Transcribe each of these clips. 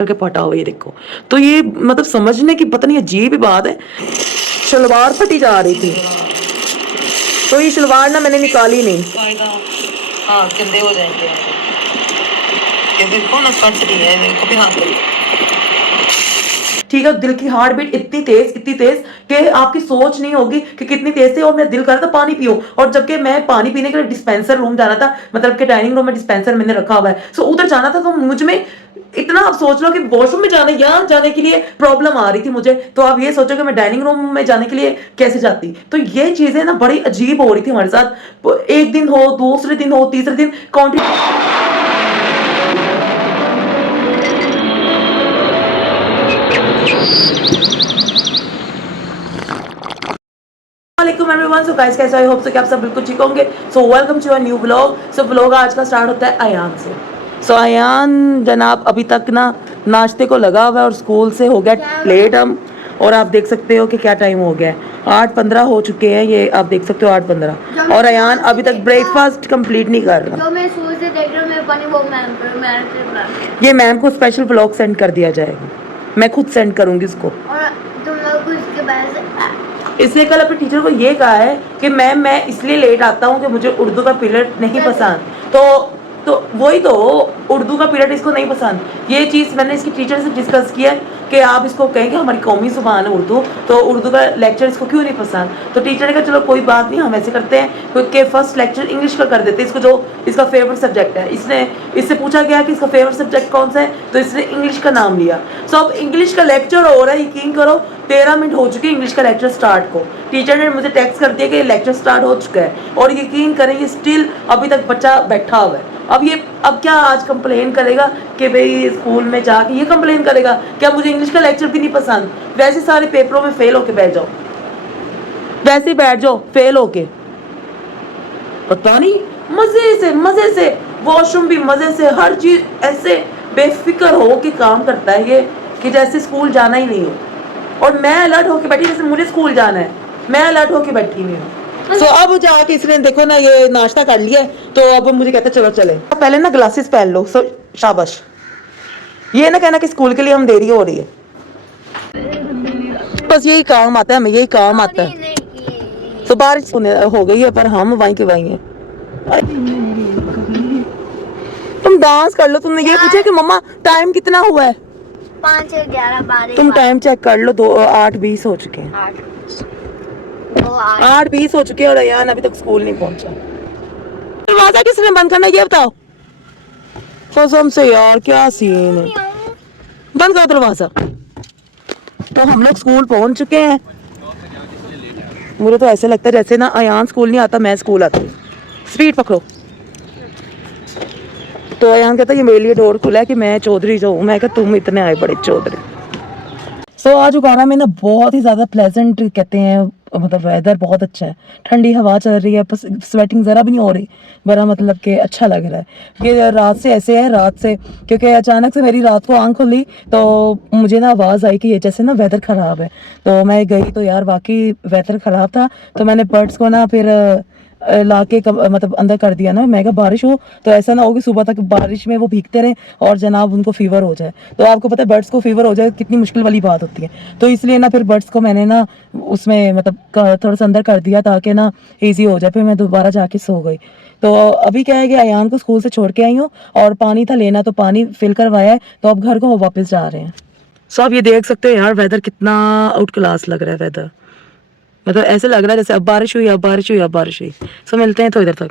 करके फटा हुआ, ये देखो। तो ये मतलब समझने की पता नहीं अजीब ही बात है, शलवार फटी जा रही थी, तो ये शलवार ना मैंने निकाली नहीं। हाँ गंदे हो जाएंगे, ये देखो ना कट रही है, देखो भी हाथ ठीक है। दिल की हार्ट बीट इतनी तेज कि आपकी सोच नहीं होगी कि कितनी तेज थी। और मेरा दिल कर रहा था पानी पियो, और जबकि मैं पानी पीने के लिए डिस्पेंसर रूम जाना था, मतलब कि डाइनिंग रूम में डिस्पेंसर मैंने रखा हुआ है, सो उधर जाना था। तो मुझ में इतना, आप सोच लो कि वॉशरूम में जाने, यहाँ जाने के लिए प्रॉब्लम आ रही थी मुझे, तो आप ये सोचो कि मैं डाइनिंग रूम में जाने के लिए कैसे जाती। तो ये चीजें ना बड़ी अजीब हो रही थी हमारे साथ। एक दिन हो, दूसरे दिन हो, तीसरे दिन वालेकुम एवरीवन। सो गाइस कैसे, आई होप सो कि आप सब बिल्कुल ठीक होंगे। So welcome to a new vlog. So vlog आज का स्टार्ट होता है अयान से। सो अयान जनाब अभी तक ना नाश्ते को लगा हुआ है, और स्कूल से हो गया लेट हम। और आप देख सकते हो कि क्या टाइम हो गया है, 8:15 हो चुके हैं, ये आप देख सकते हो 8:15। और अयान अभी तक ब्रेकफास्ट कंप्लीट नहीं कर रहा। जो मैं स्कूल से देख रहा हूँ, मैं बनी वो मैम ये मैम को स्पेशल व्लॉग सेंड कर दिया जाएगा, मैं खुद सेंड करूंगी उसको। और तुम लोग को इसके बाद इसने कल अपने टीचर को ये कहा है कि मैम मैं इसलिए लेट आता हूँ कि मुझे उर्दू का पीरियड नहीं पसंद। तो वही तो, उर्दू का पीरियड इसको नहीं पसंद। ये चीज़ मैंने इसकी टीचर से डिस्कस किया है कि आप इसको कहें कि हमारी कौमी ज़ुबान है उर्दू, तो उर्दू का लेक्चर इसको क्यों नहीं पसंद। तो टीचर ने कहा चलो कोई बात नहीं, हम ऐसे करते हैं क्योंकि फर्स्ट लेक्चर इंग्लिश का कर देते हैं इसको, जो इसका फेवरेट सब्जेक्ट है। इससे पूछा गया कि इसका फेवरेट सब्जेक्ट कौन सा है, तो इसने इंग्लिश का नाम लिया। सो अब इंग्लिश का लेक्चर हो रहा है, यकीन करो 13 मिनट हो चुके इंग्लिश का लेक्चर स्टार्ट को। टीचर ने मुझे टेक्स्ट कर दिया कि लेक्चर स्टार्ट हो चुका है, और यकीन करें ये स्टिल अभी तक बच्चा बैठा हुआ है। अब क्या आज कंप्लेन करेगा कि भाई स्कूल में जाके ये कंप्लेन करेगा क्या मुझे इंग्लिश का लेक्चर भी नहीं पसंद। वैसे सारे पेपरों में फेल होके बैठ जाओ, वैसे ही बैठ जाओ फेल होके। पता नहीं, मजे से वॉशरूम भी मजे से, हर चीज ऐसे बेफिक्र हो के काम करता है ये, कि जैसे स्कूल जाना ही नहीं हो। और मैं अलर्ट होके बैठी जैसे मुझे स्कूल जाना है, मैं अलर्ट होके बैठी हुई हूँ। तो अब जाके इसने देखो ना ये नाश्ता कर लिया, तो अब मुझे कहता चलो चले। पहले ना ग्लासेस पहन लो। सो शाबाश, ये ना कहना कि स्कूल के लिए हम देरी हो रही है, बस यही काम आता है हमें, यही काम आता है। तो बारिश हो गई है पर हम वहीं के वहीं हैं। तुम डांस कर लो। तुमने ये पूछा कि मम्मा टाइम कितना हुआ है? 5:11 तुम टाइम चेक कर लो, 8:20 हो चुके हैं। 8:20 हो चुके हैं और अयान अभी तक स्कूल नहीं पहुंचा। दरवाजा किसने बंद करना ये बताओ कसम से यार, क्या सीन है। बंद करो दरवाजा। तो हम लोग स्कूल पहुंच चुके हैं। मुझे तो ऐसे लगता है जैसे ना अयान स्कूल नहीं आता, मैं स्कूल आती हूँ। स्पीड पकड़ो। तो अयान कहता है कि मेरे लिए डोर खुला है कि मैं चौधरी जो हूँ। मैं कहता तुम इतने आए बड़े चौधरी। सो आज उगाना में ना बहुत ही ज़्यादा प्लेजेंट कहते हैं, मतलब वेदर बहुत अच्छा है, ठंडी हवा चल रही है, स्वेटिंग ज़रा भी नहीं हो रही, बड़ा मतलब कि अच्छा लग रहा है। ये रात से ऐसे है, रात से क्योंकि अचानक से मेरी रात को आंख खुली तो मुझे ना आवाज़ आई कि ये जैसे ना वेदर ख़राब है। तो मैं गई तो यार वाकई वेदर ख़राब था। तो मैंने बर्ड्स को ना फिर ला के मतलब अंदर कर दिया ना। मैं कहा बारिश हो तो ऐसा ना हो कि सुबह तक बारिश में वो भीगते रहें और जनाब उनको फीवर हो जाए। तो आपको पता है बर्ड्स को फीवर हो जाए कितनी मुश्किल वाली बात होती है। तो इसलिए ना फिर बर्ड्स को मैंने ना उसमें मतलब थोड़ा सा अंदर कर दिया ताकि ना ईजी हो जाए। फिर मैं दोबारा जाके सो गई। तो अभी क्या है कि अयान को स्कूल से छोड़ के आई हूँ, और पानी था लेना तो पानी फिल करवाया है, तो अब घर को वापस जा रहे हैं। सो आप ये देख सकते हो यार वेदर कितना आउट क्लास लग रहा है वेदर, मतलब ऐसे लग रहा है जैसे अब बारिश हुई, अब बारिश हुई, अब बारिश हुई। सो मिलते हैं तो इधर तक।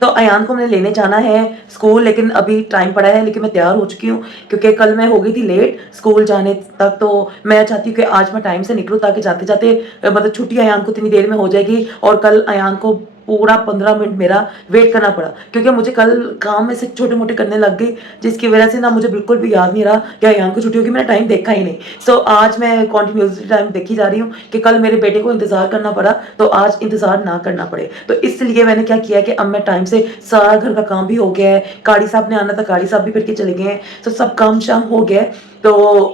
तो अयान को मैंने लेने जाना है स्कूल, लेकिन अभी टाइम पड़ा है, लेकिन मैं तैयार हो चुकी हूँ क्योंकि कल मैं हो गई थी लेट स्कूल जाने तक। तो मैं चाहती हूँ कि आज मैं टाइम से निकलूँ ताकि जाते जाते मतलब छुट्टी अयान को इतनी देर में हो जाएगी, और कल अयान को पूरा 15 मिनट मेरा वेट करना पड़ा क्योंकि मुझे कल काम में से छोटे मोटे करने लग गई, जिसकी वजह से ना मुझे बिल्कुल भी याद नहीं रहा कि अयान को छुट्टी होगी, मैंने टाइम देखा ही नहीं। सो आज मैं कॉन्टिन्यूसली टाइम देखी जा रही हूँ कि कल मेरे बेटे को इंतजार करना पड़ा तो आज इंतजार ना करना पड़े। तो इसलिए मैंने क्या किया कि अब मैं टाइम से सारा घर का काम भी हो गया है, कारी साहब ने आना था, कारी साहब भी करके चले गए हैं, तो सब काम शाम हो गया है। तो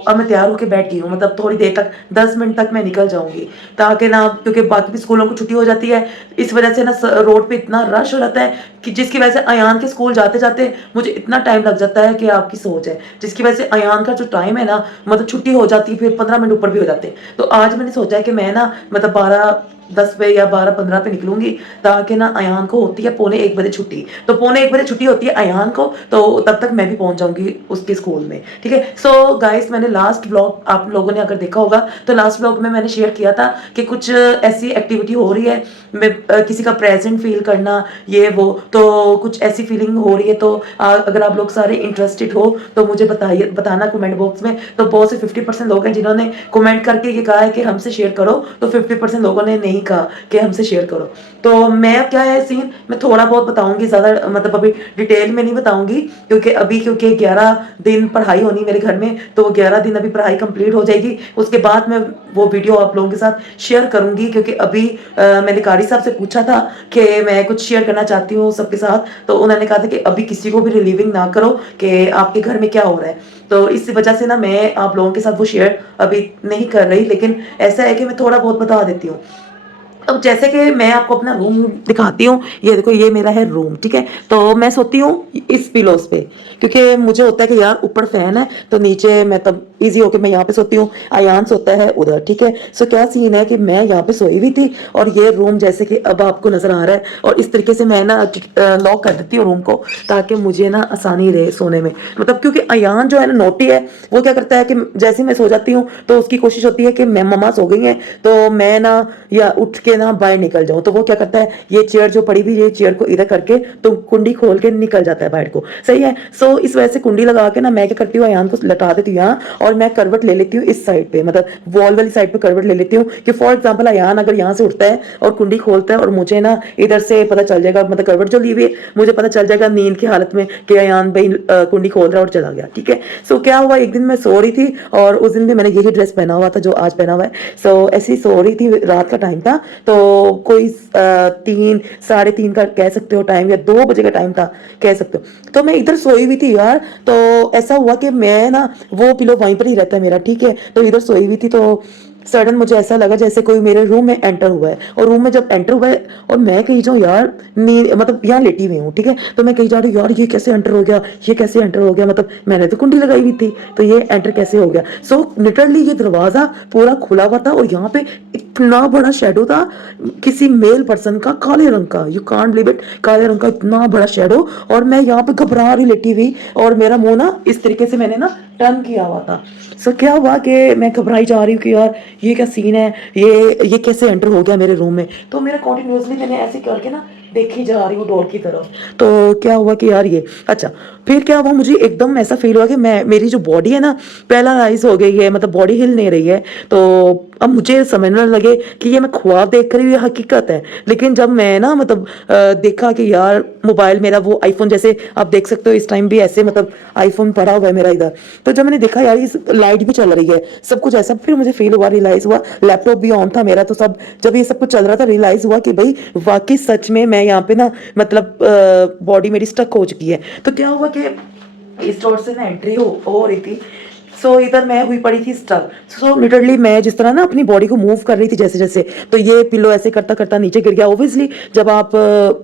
अब मैं तैयार होकर बैठ गई हूँ, मतलब थोड़ी देर तक 10 मिनट तक मैं निकल जाऊंगी ताकि ना, क्योंकि बाकी भी स्कूलों को छुट्टी हो जाती है, इस वजह से ना रोड पे इतना रश हो जाता है कि जिसकी वजह से अयान के स्कूल जाते जाते मुझे इतना टाइम लग जाता है कि आपकी सोच है, जिसकी वजह से अयान का जो टाइम है ना, मतलब छुट्टी हो जाती है फिर 15 मिनट ऊपर भी हो जाते हैं। तो आज मैंने सोचा है कि मैं ना मतलब 12:10 पे या 12:15 पे निकलूंगी ताकि ना अयान को होती है 12:45 बजे छुट्टी, तो 12:45 बजे छुट्टी होती है अयान को, तो तब तक मैं भी पहुंच जाऊंगी उसके स्कूल में, ठीक है। सो गाइस, मैंने लास्ट ब्लॉग आप लोगों ने अगर देखा होगा तो लास्ट ब्लॉग में मैंने शेयर किया था कि कुछ ऐसी एक्टिविटी हो रही है, किसी का प्रेजेंट फील करना, ये वो, तो कुछ ऐसी फीलिंग हो रही है। तो अगर आप लोग सारे इंटरेस्टेड हो तो मुझे बताना कमेंट बॉक्स में। तो बहुत से 50% लोग हैं जिन्होंने कमेंट करके ये कहा है कि हमसे शेयर करो, तो 50% लोगों ने नहीं कहा कि हमसे शेयर करो। तो मैं क्या है सीन, मैं थोड़ा बहुत बताऊंगी, ज़्यादा मतलब अभी डिटेल में नहीं बताऊंगी क्योंकि 11 दिन पढ़ाई होनी मेरे घर में, तो 11 दिन अभी पढ़ाई कंप्लीट हो जाएगी, उसके बाद मैं वो वीडियो आप लोगों के साथ शेयर करूंगी। क्योंकि अभी मैंने कारी साहब से पूछा था कि मैं कुछ शेयर करना चाहती हूँ सबके साथ, तो उन्होंने कहा था कि अभी किसी को भी रिलीविंग ना करो कि आपके घर में क्या हो रहा है। तो इस वजह से ना मैं आप लोगों के साथ वो शेयर अभी नहीं कर रही, लेकिन ऐसा है कि मैं थोड़ा बहुत बता देती हूँ। अब जैसे कि मैं आपको अपना रूम दिखाती हूँ, ये देखो, ये मेरा है रूम, ठीक है। तो मैं सोती हूँ इस पिलोस पे क्योंकि मुझे होता है कि यार ऊपर फैन है तो नीचे मैं तब इजी होके मैं यहाँ पे सोती हूँ, अयान सोता है उधर, ठीक है। सो क्या सीन है कि मैं यहाँ पे सोई हुई थी और ये रूम जैसे कि अब आपको नजर आ रहा है, और इस तरीके से मैं ना लॉक कर देती हूँ रूम को ताकि मुझे ना आसानी रहे सोने में। मतलब क्योंकि अयान जो है ना नोटी है, वो क्या करता है कि जैसे मैं सो जाती हूँ तो उसकी कोशिश होती है कि मैं मम्मा सो गई है तो मैं ना या उठ के ना बाहर निकल जाऊं, तो वो क्या करता है, ये चेयर जो पड़ी हुई, ये चेयर को इधर करके तो कुंडी खोल के निकल जाता है बाहर को, सही है। सो इस वजह से कुंडी लगा के ना मैं क्या करती हूँ, अयान को लटा देती हूँ यहाँ, और मैं करवट ले लेती हूँ इस साइड पे, मतलब वॉल वाली साइड पे करवट ले लेती हूँ कि फॉर एग्जाम्पल अयान अगर यहाँ से उठता है और कुंडी खोलता है और मुझे ना इधर से पता चल जाएगा, मतलब करवट जो ली हुई है मुझे पता चल जाएगा नींद की हालत में कि अयान भाई कुंडी खोल रहा है और चला गया, ठीक है। सो क्या हुआ, एक दिन मैं सो रही थी और उस दिन भी मैंने यही ड्रेस पहना हुआ था जो आज पहना हुआ है। सो ऐसी सो रही थी, रात का टाइम था, तो कोई 3 साढ़े 3 का कह सकते हो टाइम, या 2 बजे का टाइम था कह सकते हो। तो मैं इधर सोई हुई थी यार, तो ऐसा हुआ कि मैं ना, वो पिलो वहीं पर ही रहता है मेरा, ठीक है। तो इधर सोई हुई थी तो सडन मुझे ऐसा लगा जैसे कोई मेरे रूम में एंटर हुआ है, और रूम में जब एंटर हुआ है और मैं कहीं जाऊँ यार, नींद मतलब यहाँ लेटी हुई हूँ, ठीक है। तो मैं कहीं जा रही हूँ यार, ये कैसे एंटर हो गया, ये कैसे एंटर हो गया, मतलब मैंने तो कुंडी लगाई हुई थी तो ये एंटर कैसे हो गया। सो लिटरली ये दरवाजा पूरा खुला हुआ था और यहाँ पे इतना बड़ा शेडो था किसी मेल पर्सन का, काले रंग का, यू कांट बिलीव इट, काले रंग का इतना बड़ा शेडो, और मैं यहाँ पे घबरा रही लेटी हुई और मेरा मुंह ना इस तरीके से मैंने ना टर्न किया हुआ था। सो क्या हुआ कि मैं घबराई जा रही हूँ कि यार ये क्या सीन है, ये कैसे एंटर हो गया मेरे रूम में। तो मेरा कॉन्टिन्यूसली मैंने ऐसे करके ना देखी जा रही हूँ डोर की तरफ। तो क्या हुआ कि यार ये अच्छा, फिर क्या हुआ, मुझे एकदम ऐसा फील हुआ कि मेरी जो बॉडी है ना पैरालाइज हो गई है, मतलब बॉडी हिल नहीं रही है। तो अब मुझे समझने लगे कि ये मैं ख्वाब देख रही हूँ, ये हकीकत है। लेकिन जब मैं ना मतलब देखा कि यार मोबाइल मेरा वो आईफोन, जैसे आप देख सकते हो इस टाइम भी ऐसे मतलब आईफोन पड़ा हुआ है मेरा इधर, तो जब मैंने देखा यार इस लाइट भी चल रही है, सब कुछ ऐसा, फिर मुझे फील हुआ, रियलाइज हुआ, लैपटॉप भी ऑन था मेरा, तो सब जब ये सब कुछ चल रहा था रियलाइज हुआ कि भाई वाकई सच में मैं यहाँ पे ना मतलब बॉडी मेरी स्टक हो चुकी है। तो क्या हुआ कि इस डोर से ना एंट्री हो रही थी। सो इधर मैं हुई पड़ी थी स्टक। सो लिटरली मैं जिस तरह ना अपनी बॉडी को मूव कर रही थी जैसे जैसे, तो ये पिलो ऐसे करता करता नीचे गिर गया। ऑब्वियसली जब आप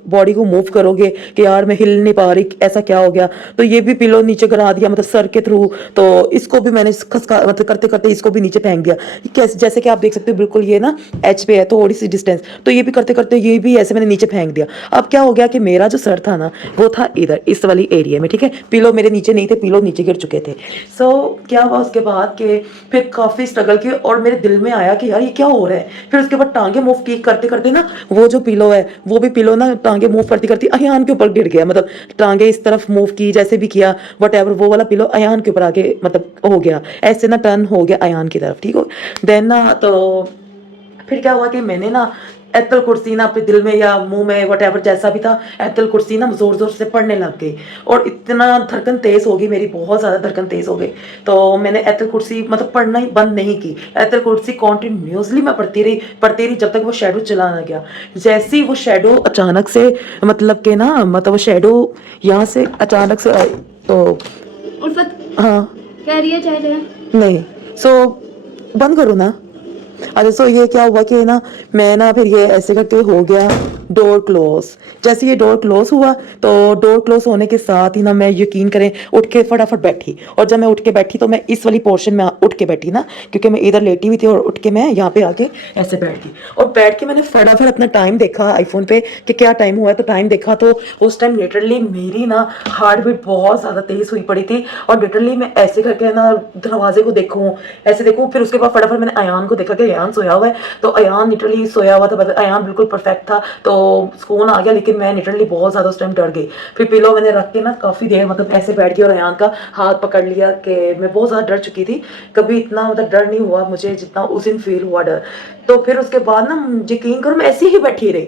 बॉडी को मूव करोगे कि यार मैं हिल नहीं पा रही, ऐसा क्या हो गया, तो ये भी पिलो नीचे गिरा दिया, मतलब सर के थ्रू। तो इसको भी मैंने खसका मतलब करते करते इसको भी नीचे फेंक दिया। कैसे, जैसे कि आप देख सकते हो बिल्कुल ये ना एच पे है थोड़ी सी डिस्टेंस, तो ये भी करते करते ये भी ऐसे मैंने नीचे फेंक दिया। अब क्या हो गया कि मेरा जो सर था ना वो था इधर इस वाली एरिया में, ठीक है, पिलो मेरे नीचे नहीं थे, पिलो नीचे गिर चुके थे। सो क्या हुआ उसके बाद के फिर काफ़ी स्ट्रगल की और मेरे दिल में आया कि यार ये क्या हो रहा है। फिर उसके बाद टांगे मूव की करते करते ना वो जो पिलो है वो भी पिलो ना टांगे मूव करती करती अयान के ऊपर गिर गया, मतलब टांगे इस तरफ मूव की जैसे भी किया वट एवर, वो वाला पिलो अयान के ऊपर आके मतलब हो गया, ऐसे ना टर्न हो गया अयान की तरफ, ठीक हो। देन ना तो फिर क्या हुआ कि मैंने ना एतल कुर्सी ना अपने दिल में या मुंह में वट एवर जैसा भी था, एतल कुर्सी ना जोर जोर से पढ़ने लग गई और इतना धड़कन तेज हो गई मेरी, बहुत ज़्यादा धड़कन तेज हो गई। तो मैंने एतल कुर्सी मतलब पढ़ना ही बंद नहीं की, एतल कुर्सी कॉन्टिन्यूसली मैं पढ़ती रही जब तक वो शेडो चला ना गया। जैसे ही वो शेडो अचानक से मतलब के ना मतलब वो शेडो यहाँ से अचानक से तो उल्फत हाँ कह रही है चाहे नहीं, सो बंद करो ना। अच्छा सो ये क्या हुआ कि ना मैं ना फिर ये ऐसे करके हो गया डोर क्लोज। जैसे ये डोर क्लोज हुआ तो डोर क्लोज होने के साथ ही ना मैं यकीन करें उठ के फटाफट बैठी, और जब मैं उठ के बैठी तो मैं इस वाली पोर्शन में उठ के बैठी ना, क्योंकि मैं इधर लेटी हुई थी और उठ के मैं यहाँ पे आके ऐसे बैठ गई और बैठ के मैंने फटाफट अपना टाइम देखा आईफोन पे कि क्या टाइम हुआ है। तो टाइम देखा तो उस टाइम लिटरली मेरी ना हार्ट बीट बहुत ज़्यादा तेज हुई पड़ी थी और लिटरली मैं ऐसे करके ना दरवाजे को देखूँ ऐसे देखूँ। फिर उसके बाद फटाफट मैंने अयान को देखा कि अयान सोया हुआ है, तो अयान लिटरली सोया हुआ था, मतलब अयान बिल्कुल परफेक्ट था, तो फोन आ गया। लेकिन मैं लिटरली बहुत ज़्यादा उस टाइम डर गई। फिर पिलो मैंने रख के ना काफ़ी देर मतलब ऐसे बैठ गई और अयान का हाथ पकड़ लिया कि मैं बहुत ज़्यादा डर चुकी थी। कभी इतना मतलब डर नहीं हुआ मुझे जितना उस दिन फील हुआ डर। तो फिर उसके बाद ना यकीन करो मैं ऐसे ही बैठी रही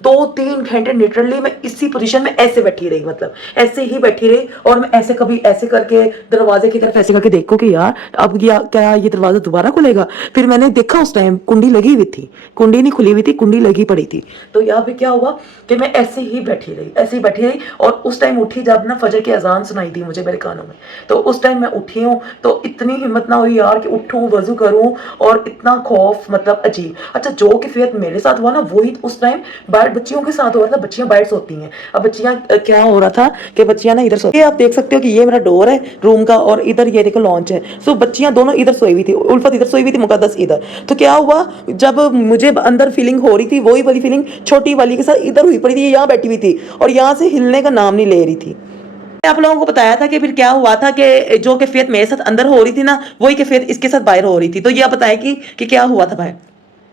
2-3 घंटे, लिटरली मैं इसी पोजीशन में ऐसे बैठी रही, मतलब ऐसे ही बैठी रही। और मैं ऐसे कभी ऐसे करके दरवाजे की तरफ ऐसे करके देखो कि यार अब क्या ये दरवाजा दोबारा खुलेगा। फिर मैंने देखा उस टाइम कुंडी लगी हुई थी, कुंडी नहीं खुली हुई थी, कुंडी लगी पड़ी थी। तो यहाँ पे क्या हुआ कि मैं ऐसे ही बैठी रही, ऐसे ही बैठी रही। और उस टाइम उठी जब ना फजर की अजान सुनाई दी मुझे मेरे कानों में, तो उस टाइम मैं उठी हूँ। तो इतनी हिम्मत ना हुई यार कि उठूँ वजू करूँ, और इतना खौफ मतलब अजीब। अच्छा जो कैफियत मेरे साथ हुआ ना वही उस टाइम बच्चियों के साथ हो रहा था। बच्चियां बाहर सोती हैं। अब बच्चियां क्या हो रहा था कि बच्चियां ना इधर सोती हैं। आप देख सकते हो कि ये मेरा डोर है रूम का और इधर ये देखो लॉन्च है। सो बच्चियां दोनों इधर सोई हुई थी, उल्फत इधर सोई हुई थी, मुकद्दस इधर। तो क्या हुआ जब मुझे अंदर फीलिंग हो रही थी वही वाली फीलिंग छोटी वाली के साथ इधर हुई पड़ी थी, यहाँ बैठी हुई थी और यहाँ से हिलने का नाम नहीं ले रही थी। आप लोगों को बताया था कि फिर क्या हुआ था कि जो कैफियत मेरे साथ अंदर हो रही थी ना वही कैफियत इसके साथ बाहर हो रही थी। तो ये आप बताएं कि क्या हुआ था बाहर।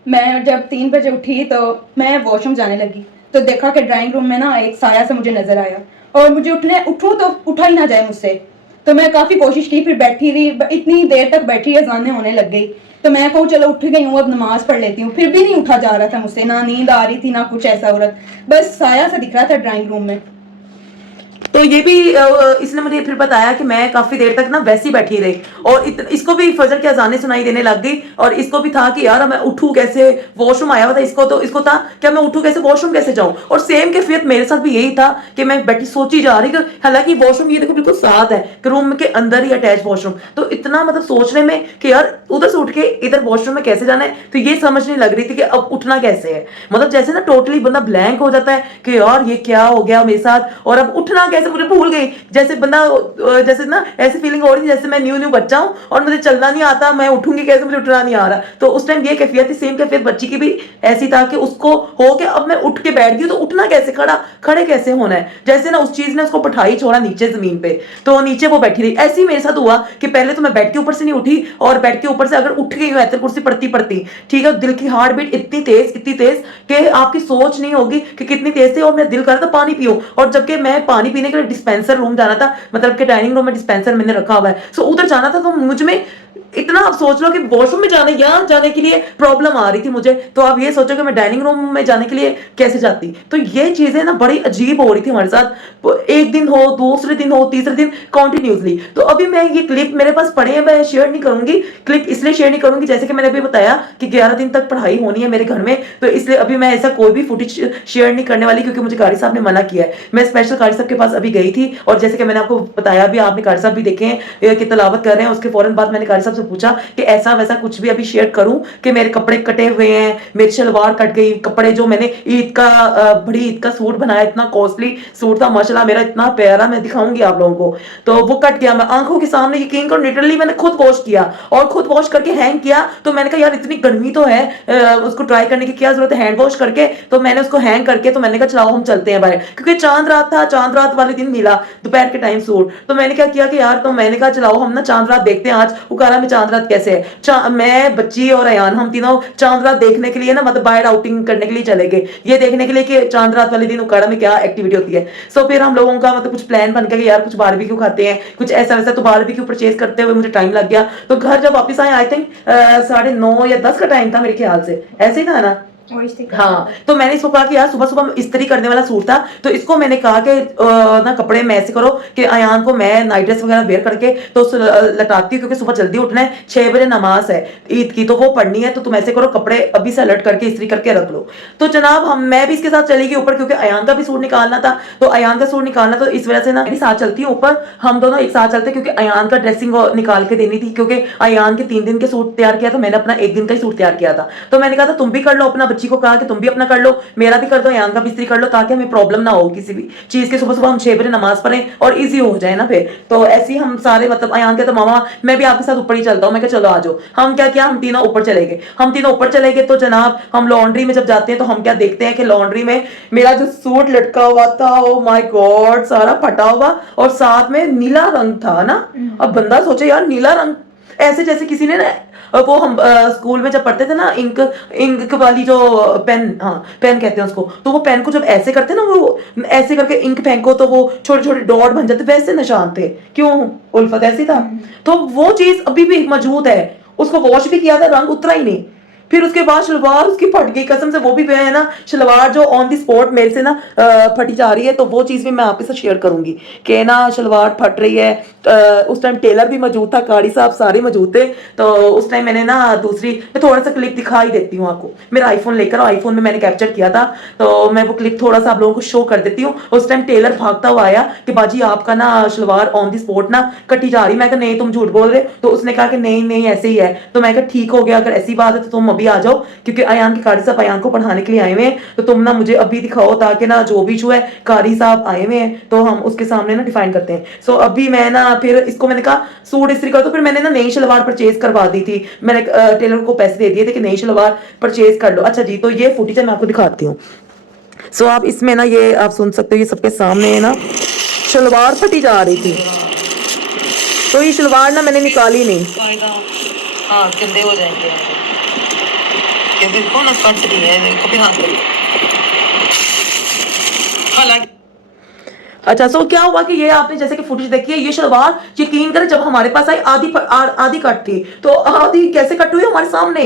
मैं जब 3 बजे उठी तो मैं वॉशरूम जाने लगी तो देखा कि ड्राइंग रूम में ना एक साया सा मुझे नजर आया और मुझे उठूं तो उठा ही ना जाए मुझसे। तो मैं काफ़ी कोशिश की, फिर बैठी रही, इतनी देर तक बैठी अज़ानें होने लग गई। तो मैं कहूँ चलो उठ गई हूँ अब नमाज पढ़ लेती हूँ, फिर भी नहीं उठा जा रहा था मुझसे, ना नींद आ रही थी ना कुछ ऐसा हो रहा, बस साया सा दिख रहा था ड्राइंग रूम में। तो ये भी इसने मुझे फिर बताया कि मैं काफी देर तक ना वैसी बैठी रही और इसको भी फजर की अजानें सुनाई देने लग गई और इसको भी था कि यार मैं उठूं कैसे, वॉशरूम आया हुआ था इसको, तो इसको था क्या मैं उठूं कैसे, वॉशरूम कैसे जाऊं। और सेम कैफियत मेरे साथ भी यही था कि मैं बैठी सोची जा रही, हालांकि वॉशरूम ये देखो बिल्कुल साथ है कि रूम के अंदर ही अटैच वॉशरूम। तो इतना मतलब सोचने में कि यार उधर से उठ के इधर वॉशरूम में कैसे जाना है, तो ये समझ नहीं लग रही थी कि अब उठना कैसे है। मतलब जैसे ना टोटली बंदा ब्लैंक हो जाता है कि यार ये क्या हो गया मेरे साथ और अब उठना कैसे, मुझे भूल गई। जैसे बंदा जैसे ना ऐसी फीलिंग हो रही थी जैसे मैं न्यू बच्चा हूं और मुझे चलना नहीं आता, मैं उठूंगी कैसे, मुझे उठना नहीं आ रहा। तो उस टाइम ये कैफियत थी, सेम कैफियत बच्ची की भी ऐसी था कि उसको हो के अब मैं उठ के बैठ गई तो उठना कैसे, खड़े कैसे होना है। जैसे ना उस चीज ने उसको बिठाई छोड़ा नीचे जमीन पे, तो नीचे वो बैठी रही। ऐसे ही मेरे साथ हुआ कि पहले तो मैं बेड के ऊपर से नहीं उठी और बेड के ऊपर से अगर उठ गई हूं ऐसे कुर्सी पड़ती ठीक है, दिल की हार्ट बीट इतनी तेज कि आपकी सोच नहीं होगी कि कितनी तेज थी। और मेरा दिल कर रहा था पानी पीऊं, और जबकि मैं पानी पीने के लिए डिस्पेंसर रूम जाना था, मतलब कि डाइनिंग रूम में डिस्पेंसर मैंने रखा हुआ है, सो उधर जाना था। तो मुझ में इतना आप सोच लो कि वॉशरूम में जाने यहाँ जाने के लिए प्रॉब्लम आ रही थी मुझे, तो आप ये सोचो कि मैं डाइनिंग रूम में जाने के लिए कैसे जाती। तो ये चीजें ना बड़ी अजीब हो रही थी हमारे साथ, एक दिन हो, दूसरे दिन हो, तीसरे दिन कॉन्टिन्यूसली। तो अभी मैं ये क्लिप मेरे पास पड़े हैं, मैं शेयर नहीं करूंगी क्लिप, इसलिए शेयर नहीं करूंगी जैसे कि मैंने अभी बताया कि 11 दिन तक पढ़ाई होनी है मेरे घर में, तो इसलिए अभी मैं ऐसा कोई भी फुटेज शेयर नहीं करने वाली, क्योंकि मुझे कारी साहब ने मना किया है। मैं स्पेशल कारी साहब के पास अभी गई थी, और जैसे कि मैंने आपको बताया भी, आपने कारी साहब भी देखे हैं कि तलावत कर रहे हैं, उसके फौरन बाद मैंने कारी साहब से पूछा कि ऐसा वैसा कुछ भी अभी शेयर करूं कि मेरे कपड़े कटे हुए हैं, मेरी शलवार कट गई, कपड़े जो मैंने ईद का बड़ी ईद का सूट बनाया, इतना कॉस्टली सूट था माशाल्लाह मेरा, इतना प्यारा, मैं दिखाऊंगी आप लोगों को, तो वो कट गया। मैं आंखों के सामने, यकीन करो लिटरली मैंने खुद वॉश किया, और खुद वॉश करके हैंग किया। तो मैंने कहा यार इतनी गर्मी तो है, उसको ट्राई करने की क्या जरूरत है हैंड वॉश करके। तो मैंने उसको हैंग करके, तो मैंने कहा चलाओ हम चलते हैं बाहर, क्योंकि चांद रात था, चांद रात वाले दिन मिला दोपहर के टाइम सूट। तो मैंने क्या किया कि यार, तो मैंने कहा चलाओ हम ना चांद रात देखते हैं आज उकारा में चांद रात कैसे है। मैं, बच्ची और अयान, हम तीनों चांद रात देखने के लिए ना, मतलब बाहर आउटिंग करने के लिए चले गए, ये देखने के लिए कि चांद रात वाले दिन उकाड़ा में क्या एक्टिविटी होती है। सो फिर हम लोगों का मतलब कुछ प्लान बन गया कि यार कुछ बारबेक्यू खाते हैं, कुछ ऐसा वैसा। तो बारबेक्यू परचेज करते हुए मुझे टाइम लग गया, तो घर जब वापस आए आई थिंक 9:30 या 10 का टाइम था मेरे ख्याल से, ऐसे ही था ना। हाँ, तो मैंने इसको कहा कि यार सुबह सुबह इस्त्री करने वाला सूट था, तो इसको मैंने कहा कि ना कपड़े मैं ऐसे करो कि अयान को मैं नाइट ड्रेस वगैरह वेयर करके तो लटाती हूँ, क्योंकि सुबह जल्दी उठना है, 6 बजे नमाज है ईद की, तो वो पढ़नी है, तो तुम ऐसे करो कपड़े अभी से अलर्ट करके इस्त्री करके रख लो। तो जनाब मैं भी इसके साथ चली गई ऊपर, क्योंकि अयान का भी सूट निकालना था, तो अयान का सूट निकालना, तो इस वजह से ना मेरी साथ चलती हूँ ऊपर, हम दोनों एक साथ चलते, क्योंकि अयान का ड्रेसिंग निकाल के देनी थी, क्योंकि अयान के 3 दिन के सूट तैयार किया था, मैंने अपना 1 दिन का ही सूट तैयार किया था। तो मैंने कहा था तुम भी कर लो अपना, बच्ची को कहा कि तुम भी अपना कर लो, मेरा भी कर दो, अयान का भी इस्त्री कर लो, ताकि हमें प्रॉब्लम ना हो किसी भी चीज के। सुबह सुबह हम 6 बजे नमाज पढ़ें और इजी हो जाए ना फिर। तो ऐसे ही हम सारे, मतलब अयान के तो मामा मैं भी आपके साथ ऊपर ही चलता हूँ, मैं कहा चलो आ जाओ। हम क्या किया, हम तीनों ऊपर चले गए। हम तीनों ऊपर चले गए, तो जनाब हम लॉन्ड्री में जब जाते हैं तो हम क्या देखते हैं कि लॉन्ड्री में मेरा जो सूट लटका हुआ था, ओ माय गॉड, सारा फटा हुआ, और साथ में नीला रंग था ना। अब बंदा सोचे यार नीला रंग, ऐसे जैसे किसी ने ना, वो हम स्कूल में जब पढ़ते थे ना, इंक वाली जो पेन, हाँ पेन कहते हैं उसको, तो वो पेन को जब ऐसे करते ना, वो ऐसे करके इंक फेंको तो वो छोटे छोटे डॉट बन जाते, वैसे निशान थे। क्यों उल्फत, ऐसी था। तो वो चीज अभी भी मौजूद है, उसको वॉश भी किया था, रंग उतरा ही नहीं। फिर उसके बाद शलवार उसकी फट गई, कसम से, वो भी है ना शलवार जो ऑन दी स्पॉट मेरे से ना फटी जा रही है, तो वो चीज़ भी मैं आपके साथ शेयर करूंगी कि ना शलवार फट रही है। उस टाइम टेलर भी मौजूद था, कारी साहब सारे मौजूद थे, तो उस टाइम मैंने ना दूसरी, मैं थोड़ा सा क्लिप दिखा ही देती हूँ आपको, मेरा आईफोन लेकर, आईफोन में मैंने कैप्चर किया था, तो मैं वो क्लिप थोड़ा सा आप लोगों को शो कर देती हूँ। उस टाइम टेलर भागता हुआ आया कि बाजी आपका ना शलवार ऑन दी स्पॉट ना कटी जा रही। मैं कहा नहीं तुम झूठ बोल रहे, तो उसने कहा कि नहीं नहीं ऐसे ही है। तो मैं कहा ठीक हो गया, अगर ऐसी बात है तो तुम अभी आ जाओ, क्योंकि अयान के कारी साहब अयान को पढ़ाने के लिए आए हुए हैं, तो तुम ना मुझे अभी दिखाओ, ताकि ना जो भी जो है कारी साहब आए हुए हैं तो हम उसके सामने ना डिफाइन करते हैं। सो अभी मैं ना फिर इसको मैंने कहा सूट इस्त्री कर दो, फिर मैंने ना नई शलवार परचेज करवा दी थी, मैंने टेलर को पैसे दे दिए थे कि नई शलवार परचेज कर लो। अच्छा जी, तो ये फुटेज मैं आपको दिखाती हूँ। सो आप इसमें ना ये आप सुन सकते हो, ये सबके सामने है ना शलवार फटी जा रही थी, तो ये शलवार ना मैंने निकाली नहीं, हाँ गंदे हो जाएंगे, ये देखो ना कट रही है, देखो भी हाथ करिए। हालांकि अच्छा, सो क्या हुआ कि ये आपने जैसे कि फुटेज देखी है, ये शलवार यकीन करें जब हमारे पास आई आधी कट थी, तो आधी कैसे कट हुई हमारे सामने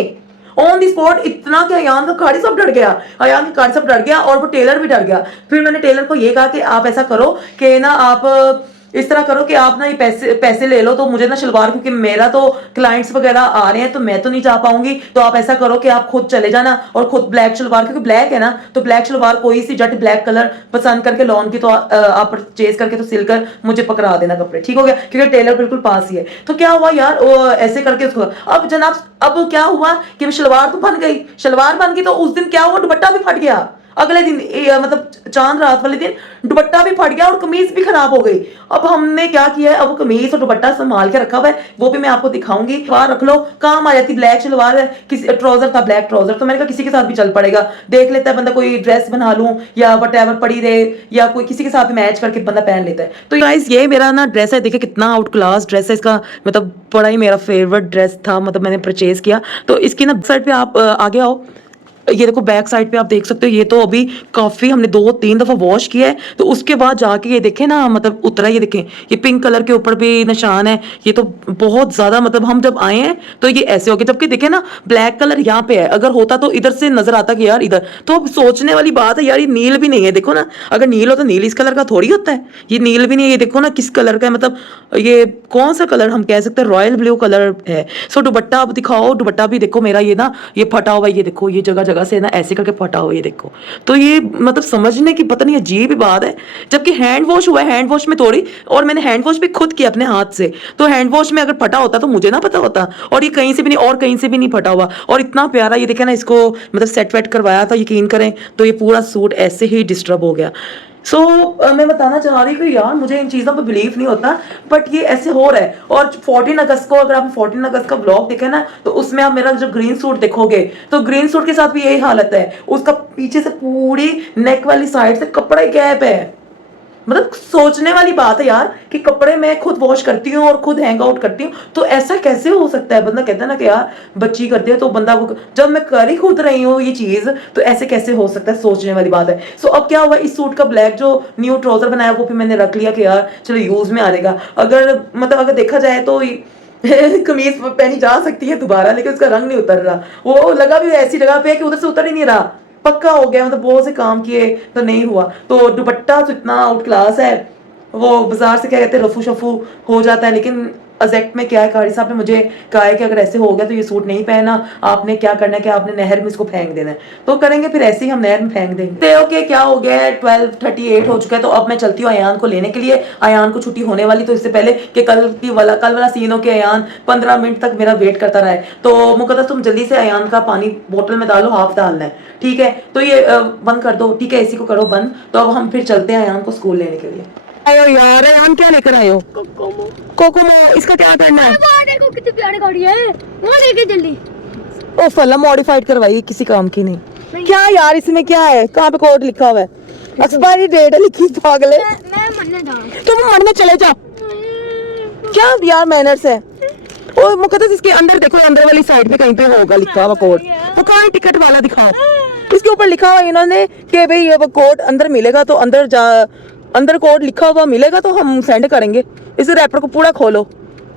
ऑन दी स्पॉट, इतना कि अयान का कारी साहब डर गया, अयान का कारी साहब डर गया, और वो टेलर भी डर गया। फिर मैंने टेलर को ये कहा कि आप ऐसा करो कि ना आप इस तरह करो कि आप ना ये पैसे ले लो, तो मुझे ना शलवार, क्योंकि मेरा तो क्लाइंट्स वगैरह आ रहे हैं तो मैं तो नहीं जा पाऊंगी, तो आप ऐसा करो कि आप खुद चले जाना और खुद ब्लैक शलवार, क्योंकि ब्लैक है ना, तो ब्लैक शलवार कोई सी जट ब्लैक कलर पसंद करके लॉन की, तो आप परचेज करके तो सिलकर मुझे पकड़ा देना कपड़े, ठीक हो गया, क्योंकि टेलर बिल्कुल पास ही है। तो क्या हुआ यार, वो ऐसे करके उसको, अब जनाब अब क्या हुआ कि शलवार तो बन गई, शलवार बन गई, तो उस दिन क्या हुआ, दुपट्टा भी फट गया। अगले दिन मतलब चांद रात वाले दिन दुपट्टा भी फट गया और कमीज भी खराब हो गई। अब हमने क्या किया है, अब वो कमीज और दुपट्टा संभाल के रखा हुआ है, वो भी मैं आपको दिखाऊंगी। बाहर रख लो, काम आ जाती, ब्लैक शलवार है, किसी ट्राउजर था ब्लैक ट्राउजर, तो मैंने कहा किसी के साथ भी चल पड़ेगा, देख लेता है बंदा, कोई ड्रेस बना लूं या वटएवर पड़ी रहे, या कोई किसी के साथ भी मैच करके बंदा पहन लेता है। तो गाइस ये मेरा ना ड्रेस है, देखिए कितना आउट क्लास ड्रेस है इसका, मतलब बड़ा ही मेरा फेवरेट ड्रेस था, मतलब मैंने परचेज किया। तो इसकी ना साइड पे आप आगे आओ, ये देखो बैक साइड पे आप देख सकते हो, ये तो अभी काफी हमने 2-3 दफा वॉश किया है, तो उसके बाद जाके ये देखें ना, मतलब उतरा, ये देखें ये पिंक कलर के ऊपर भी निशान है। ये तो बहुत ज्यादा, मतलब हम जब आए हैं तो ये ऐसे हो गए, जबकि देखें ना ब्लैक कलर यहाँ पे है, अगर होता तो इधर से नजर आता कि यार इधर। तो अब सोचने वाली बात है यार, ये नील भी नहीं है, देखो ना, अगर नील हो तो नील इस कलर का थोड़ी होता है, ये नील भी नहीं है, ये देखो ना किस कलर का है, मतलब ये कौन सा कलर हम कह सकते हैं, रॉयल ब्लू कलर है। सो दुपट्टा अब दिखाओ, दुपट्टा भी देखो मेरा ये ना, ये फटा हुआ, ये देखो ये जगह जगह से ना ऐसे करके फटा हुआ, ये देखो। तो ये मतलब समझने की पता नहीं अजीब ही बात है, जबकि हैंड वॉश हुआ है, हैंड वॉश में थोड़ी, और मैंने हैंड वॉश भी खुद किया अपने हाथ से, तो हैंड वॉश में अगर फटा होता तो मुझे ना पता होता, और ये कहीं से भी नहीं, और कहीं से भी नहीं फटा हुआ, और इतना प्यारा ये देखे ना, इसको मतलब सेट वेट करवाया था, यकीन करें तो ये पूरा सूट ऐसे ही डिस्टर्ब हो गया। सो मैं बताना चाह रही हूँ कि यार मुझे इन चीज़ों पर बिलीव नहीं होता, बट ये ऐसे हो रहा है। और 14 अगस्त को, अगर आप 14 अगस्त का व्लॉग देखें ना, तो उसमें आप मेरा जो ग्रीन सूट देखोगे, तो ग्रीन सूट के साथ भी यही हालत है, उसका पीछे से पूरी नेक वाली साइड से कपड़ा ही गैप है। मतलब सोचने वाली बात है यार कि कपड़े मैं खुद वॉश करती हूँ और खुद हैंग आउट करती हूँ, तो ऐसा कैसे हो सकता है। बंदा कहता है ना कि यार बच्ची करती है तो बंदा वो, जब मैं कर ही खुद रही हूँ ये चीज, तो ऐसे कैसे हो सकता है, सोचने वाली बात है। सो अब क्या हुआ, इस सूट का ब्लैक जो न्यू ट्राउजर बनाया वो भी मैंने रख लिया कि यार चलो यूज में आ जाएगा। अगर मतलब अगर देखा जाए तो कमीज पहनी जा सकती है दोबारा, लेकिन उसका रंग नहीं उतर रहा, वो लगा भी ऐसी जगह पे है कि उधर से उतर ही नहीं रहा, पक्का हो गया, मतलब बहुत से काम किए तो नहीं हुआ। तो दुपट्टा तो इतना आउट क्लास है, वो बाजार से क्या कहते हैं रफू शफू हो जाता है, लेकिन एग्जैक्ट में क्या है, कारी साहब ने मुझे कहा है कि अगर ऐसे हो गया तो ये सूट नहीं पहना, आपने क्या करना है कि आपने नहर में इसको फेंक देना है। तो करेंगे, फिर ऐसे ही हम नहर में फेंक देंगे। तो ओके, क्या हो गया है, 12:38 हो चुका है, तो अब मैं चलती हूँ अयान को लेने के लिए। अयान को छुट्टी होने वाली, तो इससे पहले कि कल वाला सीन हो के अयान 15 मिनट तक मेरा वेट करता रहा है, तो मुकद्दस तुम जल्दी से अयान का पानी बोतल में डालो, हाफ डालना है, ठीक है। तो ये बंद कर दो, ठीक है, इसी को करो बंद। तो अब हम फिर चलते हैं अयान को स्कूल लेने के लिए। आयो यार, अयान क्या लेकर आयो? कोकोमो, इसका क्या करना है? वहाँ देखो कितनी प्यारी गाड़ी है, वहाँ लेके जल्दी। ओ फला मॉडिफाइड करवाई, किसी काम की नहीं। क्या यार इसमें क्या है, कहाँ पे कोड लिखा हुआ है, एक्सपायरी डेट है लिखी, पागल है। मैं मरने जाऊँ। तुम मरने चले जा, क्या यार मैनर्स है। ओ मुकद्दस, इसके अंदर देखो, अंदर वाली साइड पे कहीं पे होगा लिखा हुआ कोड, वो कहाँ है, टिकट वाला दिखाओ, इसके ऊपर लिखा हुआ इन्होंने कि भाई ये वो कोड अंदर मिलेगा, तो अंदर जा, अंदर कोड लिखा हुआ मिलेगा तो हम सेंड करेंगे। इस रैपर को पूरा खोलो,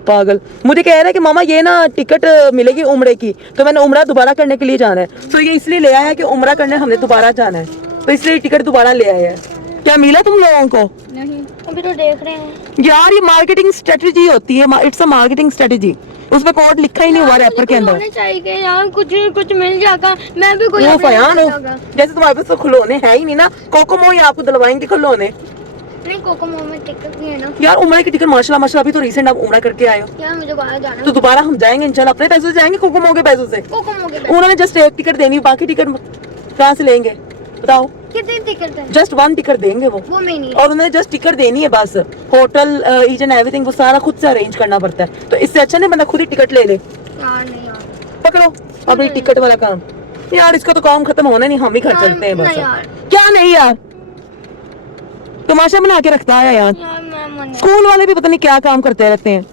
पागल। मुझे कह रहा है कि मामा ये ना टिकट मिलेगी उम्रे की, तो मैंने उम्रा दोबारा करने के लिए जाना है, तो ये इसलिए ले आया है कि उम्रा करने हमने दोबारा जाना है, तो इसलिए टिकट दोबारा ले आया है। क्या मिला तुम लोगों को? नहीं, अभी तो देख रहे हैं यार ये मार्केटिंग स्ट्रेटेजी होती है, इट्स अ मार्केटिंग स्ट्रेटेजी, उसमें कोड लिखा ही नहीं हुआ रैपर के अंदर। होने चाहिए यार, कुछ मिल जाएगा, मैं भी कुछ वो अपने फयान हो, हाथ से जाऊंगा। जैसे तुम्हारे पास तो खिलौने है ही नहीं ना, कोकोमो ही आपको दिलवाएंगे खिलौने। नहीं, कोकोमो में टिकट भी है ना यार उम्रा की टिकट माशाल्लाह अभी तो रिसेंट आप उम्रा करके आए हो, यार, मुझे बाहर जाना तो दोबारा हम जाएंगे इंशाल्लाह, अपने पैसों से जाएंगे, कोकोमो के पैसों से। कोकोमो के उन्होंने जस्ट एक टिकट देनी, बाकी टिकट कहाँ से लेंगे बताओ? कितनी टिकट है? जस्ट 1 टिकट देंगे वो में नहीं है। और उन्होंने जस्ट टिकट देनी है बस, होटल ईच एंड एवरीथिंग वो सारा खुद से अरेंज करना पड़ता है, तो इससे अच्छा नहीं बंदा खुद ही टिकट ले ले। यार नहीं यार, पकड़ो अभी टिकट वाला काम। यार इसका तो काम खत्म होना नहीं, हम ही घर चलते हैं बस। नहीं यार, क्या नहीं यार, तमाशा बना के रखता है यार। यार मैं मन स्कूल वाले भी पता नहीं क्या काम करते रहते हैं,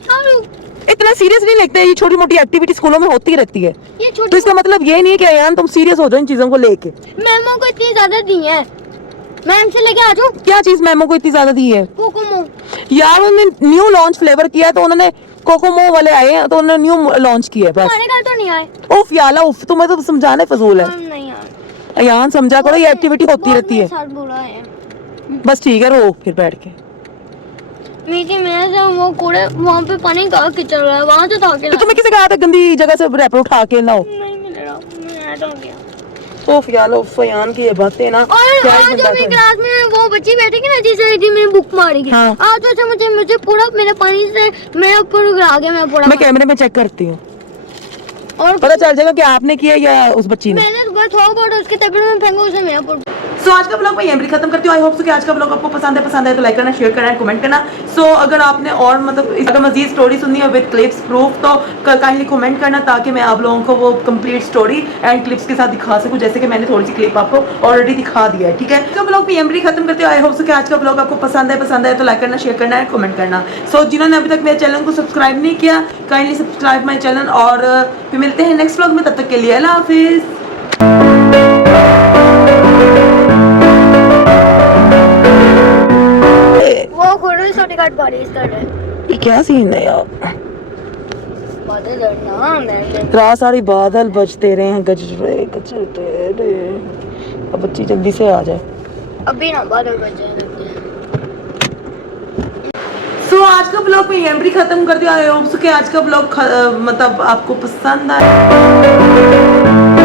इतना सीरियस नहीं लगता है, ये छोटी मोटी एक्टिविटी स्कूलों में होती रहती है, ये छोटी, तो इसका मतलब ये नहीं है कि यार तुम सीरियस हो जाओ इन चीजों को लेके। मैमो को इतनी ज्यादा दी है, मैम से लेके आ जाओ। क्या चीज मैमो को इतनी ज्यादा दी है? कोकोमो यार उन्होंने न्यू लॉन्च फ्लेवर किया है, तो उन्होंने कोकोमो वाले आए हैं तो उन्होंने न्यू लॉन्च किया है बस। हमारे घर तो नहीं आए। उफ याला उफ, तुम्हें तो समझाना फजूल है नहीं यार, यार, समझा करो, ये एक्टिविटी होती रहती है। साथ बुरा है बस ठीक है, रो फिर बैठ के। मीठी मेरे से वो कूड़े वहाँ पे पानी का किचड़ रहा है, वहाँ से उठा के तो तुम्हें किसे कहा था गंदी जगह से रैपर उठा के लाओ? नहीं मिल रहा, मैं ऐड हो गया। उफ याला उफ, यान की ये बातें ना और क्या ही आज बंदा जो मेरी करे। क्लास में वो बच्ची बैठेगी ना जिसे मैंने बुक मारी गई, हाँ। आज तो मुझे पूरा मेरे पानी से मेरे ऊपर आ गया, मैं पूरा मैं कैमरे में चेक करती हूँ, और पता चल जाएगा कि आपने किया या उस बच्ची ने। मैंने सुबह थोड़ा बहुत उसके तकड़े में फेंका, उसे मेरे ऊपर। सो आज का ब्लॉग मैं यहीं खत्म करती हूँ। आई होप सो कि आज का ब्लॉग आपको पसंद है तो लाइक करना, शेयर करना, कमेंट करना। सो अगर आपने और मतलब अगर मजीद स्टोरी सुननी है विद क्लिप्स प्रूफ, तो काइंडली कमेंट करना, ताकि मैं आप लोगों को वो कंप्लीट स्टोरी एंड क्लिप्स के साथ दिखा सकूँ, जैसे कि मैंने थोड़ी सी क्लिप आपको ऑलरेडी दिखा दिया है, ठीक है। तो ब्लॉग मैं यहीं खत्म करती हूँ। आई होप सो कि आज का ब्लॉग आपको पसंद है तो लाइक करना, शेयर करना है, कमेंट करना। सो जिन्होंने अभी तक मेरे चैनल को सब्सक्राइब नहीं किया, काइंडली सब्सक्राइब माई चैनल, और फिर मिलते हैं नेक्स्ट ब्लॉग में, तब तक के लिए अल्लाह हाफिज़। वो खुद छोटी काट बारिश कर रहे ये क्या सीन है यार, बादल डरना मैं रात सारी बादल बजते रहे हैं, गजरे गजरे रे। अब बच्ची जल्दी से आ जाए। अभी ना बादल बजे लगते हैं। सो आज का ब्लॉग मैं यहीं पर खत्म कर दिया। आई होप सो कि आज का ब्लॉग मतलब आपको पसंद आया।